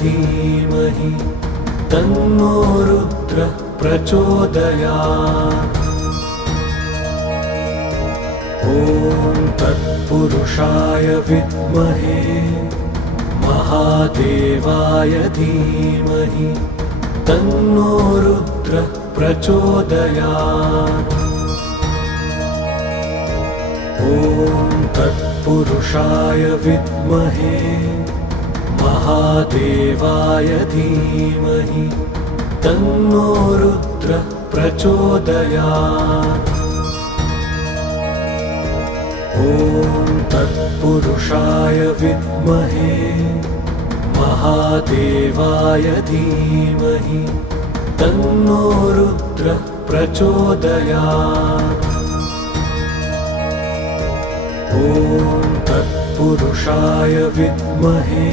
धीमहि तन्नो रुद्रः प्रचोदयात्। ॐ तत्पुरुषाय विद्महे महादेवाय धीमहि तन्नो रुद्रः प्रचोदयात्। ॐ तत्पुरुषाय विद्महे महादेवाय धीमहि तन्नो रुद्रः प्रचोदयात्। ॐ तत्पुरुषाय विद्महे महादेवाय धीमहि तन्नो रुद्रः प्रचोदयात्। ॐ तत्पुरुषाय विद्महे